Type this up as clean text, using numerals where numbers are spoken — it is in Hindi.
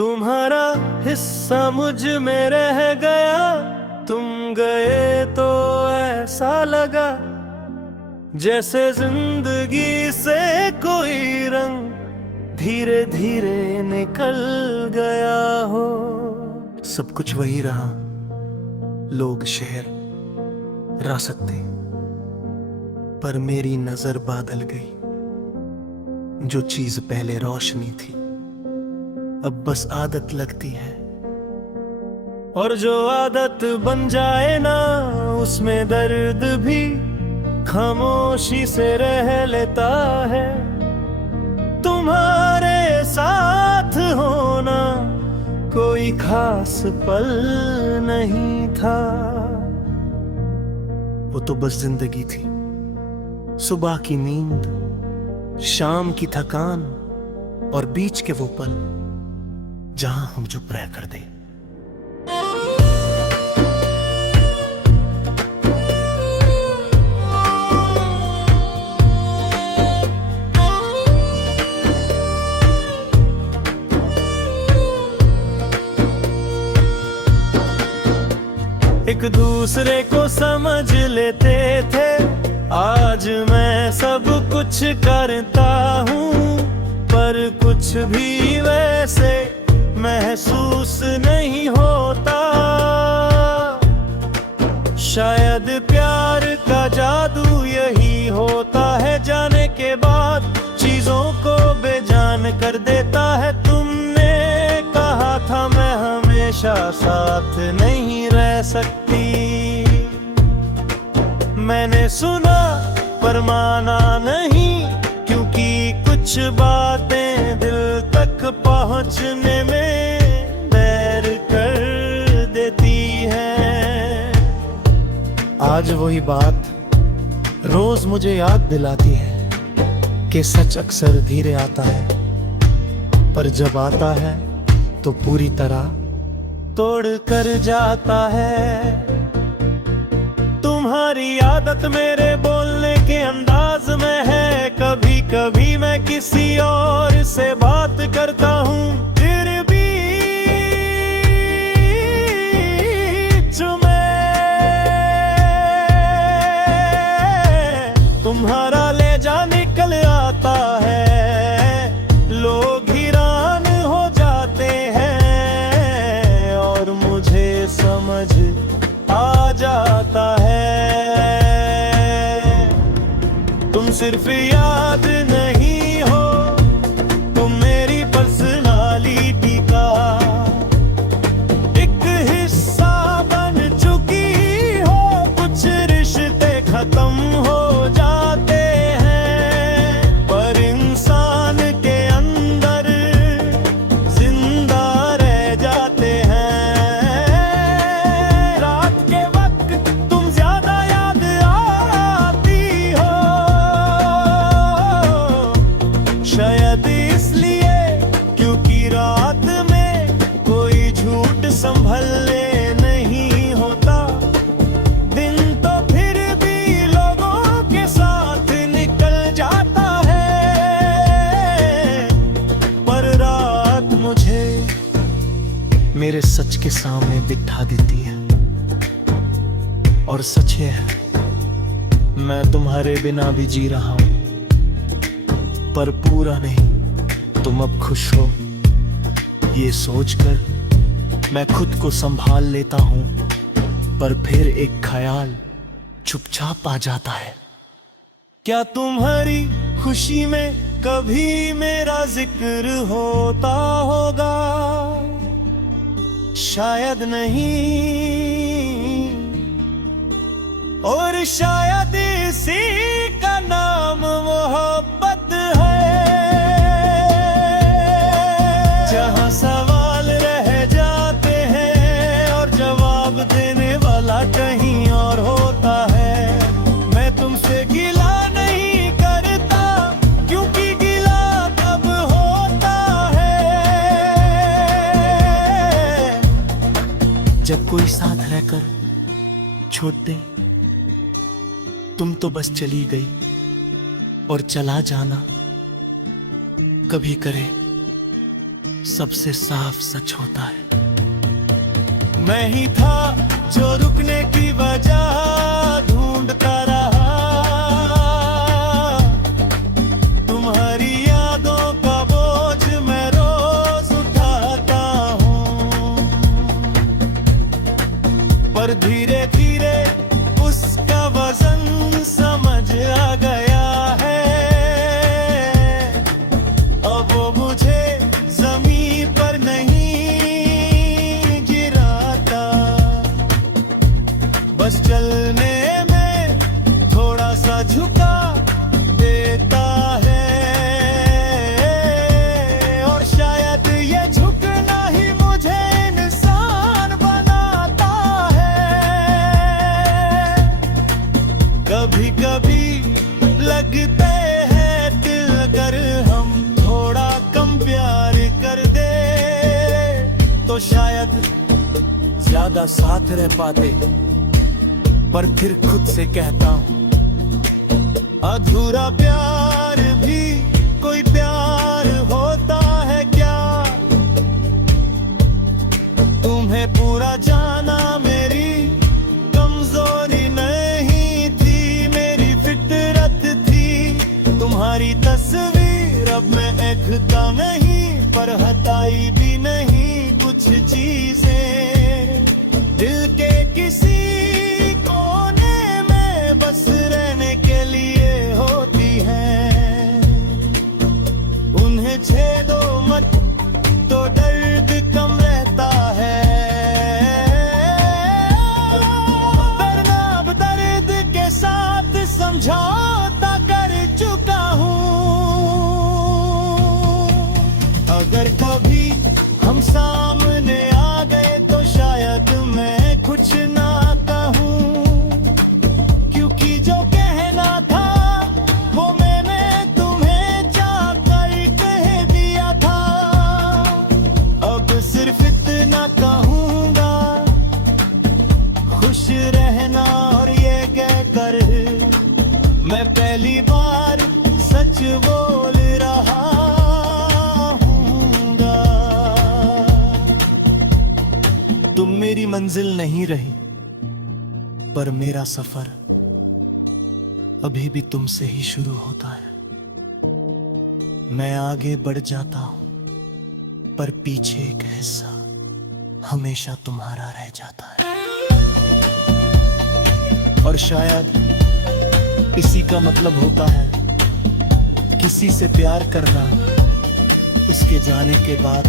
तुम्हारा हिस्सा मुझ में रह गया, तुम गए तो ऐसा लगा जैसे जिंदगी से कोई रंग धीरे धीरे निकल गया हो। सब कुछ वही रहा, लोग, शहर, रास्ते, पर मेरी नजर बादल गई। जो चीज पहले रोशनी थी अब बस आदत लगती है, और जो आदत बन जाए ना उसमें दर्द भी खामोशी से रह लेता है। तुम्हारे साथ होना कोई खास पल नहीं था, वो तो बस जिंदगी थी। सुबह की नींद, शाम की थकान और बीच के वो पल जहां हम चुप रह कर दे। एक दूसरे को समझ लेते थे, आज मैं सब कुछ करता हूँ, पर कुछ भी वैसे महसूस नहीं होता। शायद प्यार का जादू यही होता है, जाने के बाद चीजों को बेजान कर देता है। तुमने कहा था मैं हमेशा साथ नहीं रह सकती, मैंने सुना पर माना नहीं, क्योंकि कुछ बातें दिल तक पहुंचने में देर कर देती हैं। आज वही बात रोज मुझे याद दिलाती है कि सच अक्सर धीरे आता है, पर जब आता है तो पूरी तरह तोड़ कर जाता है। तुम्हारी आदत मेरे बोलने के अंदाज में है, कभी कभी मैं किसी और से बात करता हूँ, फिर भी तुम्हारा लहजा निकल आता है। लोग हैरान हो जाते हैं और मुझे समझ आ जाता है। तुम सिर्फ याद नहीं हो, तुम मेरी पर्सनालिटी का एक हिस्सा बन चुकी हो। कुछ रिश्ते खत्म हो जाते हैं, पर इंसान के अंदर जिंदा रह जाते हैं। रात के वक्त तुम ज्यादा याद आती हो, शायद इसलिए क्योंकि रात में कोई झूठ संभलने नहीं होता। दिन तो फिर भी लोगों के साथ निकल जाता है, पर रात मुझे मेरे सच के सामने बिठा देती है। और सच है, मैं तुम्हारे बिना भी जी रहा हूं, पर पूरा नहीं। तुम अब खुश हो ये सोचकर मैं खुद को संभाल लेता हूं, पर फिर एक ख्याल चुपचाप आ जाता है। क्या तुम्हारी खुशी में कभी मेरा जिक्र होता होगा? शायद नहीं, और शायद इसी का नाम मोहब्बत है, जहां सवाल रह जाते हैं और जवाब देने वाला कहीं और होता है। मैं तुमसे गिला नहीं करता, क्योंकि गिला तब होता है जब कोई साथ रहकर छोड़ दे। तुम तो बस चली गई, और चला जाना कभी करे सबसे साफ सच होता है। मैं ही था जो रुकने की वजह ढूंढता रहा, तुम्हारी यादों का बोझ मैं रोज उठाता हूँ, पर धीरे धीरे उसका वजन समझ आ गया है। अब वो मुझे जमीन पर नहीं गिराता, बस चलने में थोड़ा सा झुका देता है। और शायद ये झुकना ही मुझे इंसान बनाता है। कभी कभी लगते हैं दिल अगर हम थोड़ा कम प्यार कर दे तो शायद ज्यादा साथ रह पाते। पर फिर खुद से कहता हूँ अधूरा प्यार भी कोई प्यार होता है क्या। तुम्हें पूरा जाना मेरी कमजोरी नहीं थी, मेरी फितरत थी। तुम्हारी तस्वीर अब मैं देखता नहीं, पर हटाई भी नहीं कुछ चीजें दिल के किसी कोने में बस रहने के लिए होती हैं। उन्हें छेदो मत तो दर्द कम रहता है, वरना अब दर्द के साथ समझौता कर चुका हूँ। अगर कभी हम सामने आ गए तो शायद मैं कुछ ना कहूँ, क्योंकि जो कहना था वो मैंने तुम्हें जाकर कह दिया था। अब सिर्फ इतना कहूँगा, खुश रहना और ये कह कर मैं पहली बार सच बोल रहा हूँगा। तुम मेरी मंजिल नहीं रही, पर मेरा सफर अभी भी तुमसे ही शुरू होता है। मैं आगे बढ़ जाता हूं, पर पीछे एक हिस्सा हमेशा तुम्हारा रह जाता है। और शायद इसी का मतलब होता है किसी से प्यार करना, उसके जाने के बाद